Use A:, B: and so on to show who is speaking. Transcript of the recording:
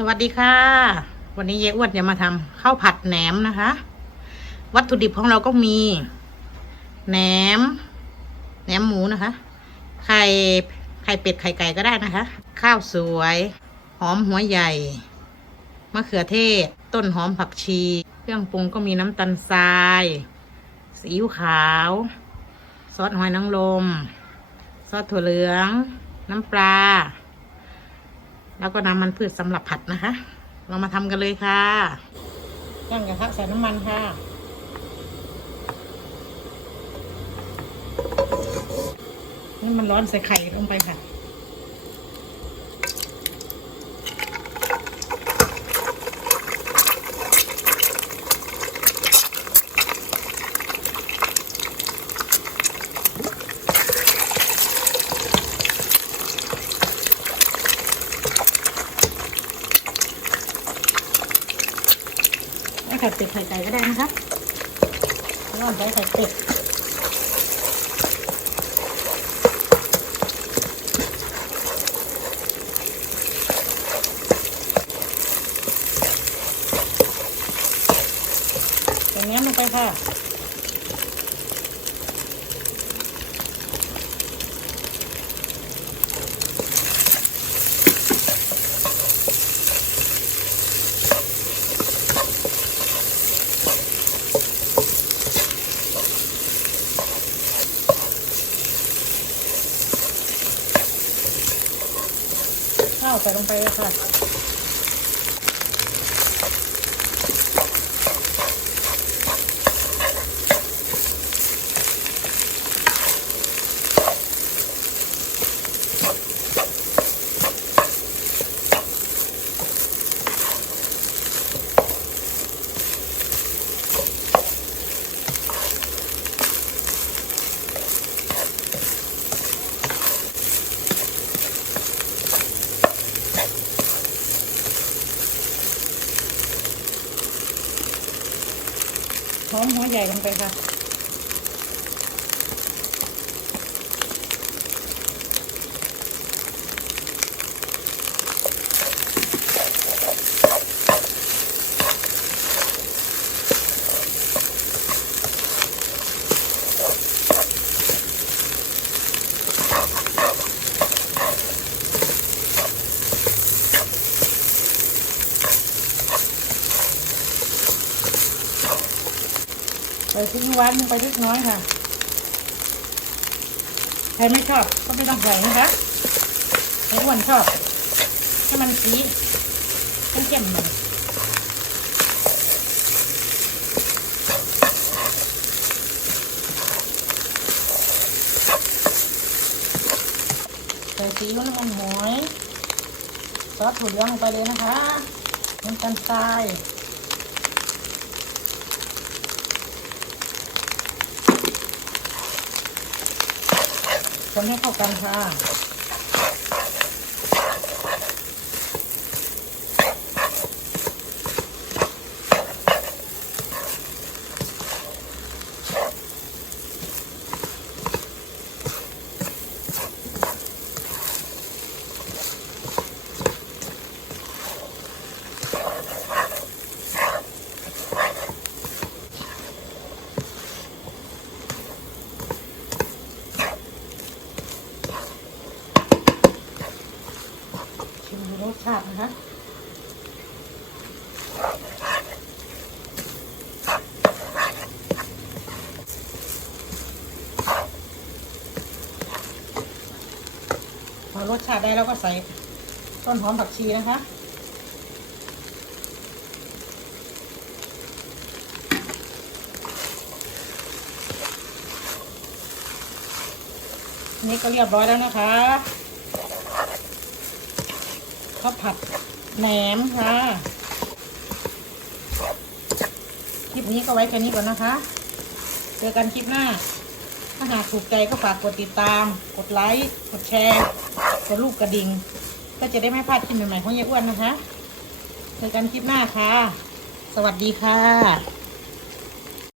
A: สวัสดีค่ะ วันนี้เย้อ้วนจะมาทำข้าวผัดแหนมนะคะ วัตถุดิบของเราก็มีแหนมแหนมหมูนะคะ ไข่ไข่เป็ดไข่ไก่ก็ได้นะคะ ข้าวสวย หอมหัวใหญ่มะเขือเทศ ต้นหอมผักชี เครื่องปรุงก็มีน้ำตาลทรายซีอิ๊วขาว ซอสหอยนางรมซอสถั่วเหลือง น้ำปลา แล้วก็น้ำมันพืชสำหรับผัดนะคะ เรามาทำกันเลยค่ะตั้งกระทะใส่น้ำมันค่ะ นี่มันร้อนใส่ไข่ลงไปค่ะ ไข่เป็ดไข่ไก่ก็ได้นะคะแล้วก็ใช้ไข่เป็ดตรงนี้ลงไปค่ะ ข้าวใส่ล หอมหัวใหญ่ลงไปค่ะ ใส่ทิ้งหวานลงไปเล็กน้อยค่ะ ใครไม่ชอบก็ไม่ต้องใส่นะคะใครอ้วนชอบให้มันสีเข้มๆหน่อยใส่สีอิ๊วน้ำมันหอยซอสถั่วเหลืองลงไปเลยนะคะน้ำตาลทราย คนให้เข้ากันค่ะ ชาตินะคะพอรสชาติได้แล้วก็ใส่ต้นหอมผักชีนะคะนี่ก็เรียบร้อยแล้วนะคะ ข้าวผัดแหนมค่ะ คลิปนี้ก็ไว้แค่นี้ก่อนนะคะ เจอกันคลิปหน้า ถ้าหากถูกใจก็ฝากกดติดตาม กดไลค์ กดแชร์ กดรูปกระดิ่ง ก็จะได้ไม่พลาดคลิปใหม่ๆของยายอ้วนนะคะ เจอกันคลิปหน้าค่ะ สวัสดีค่ะ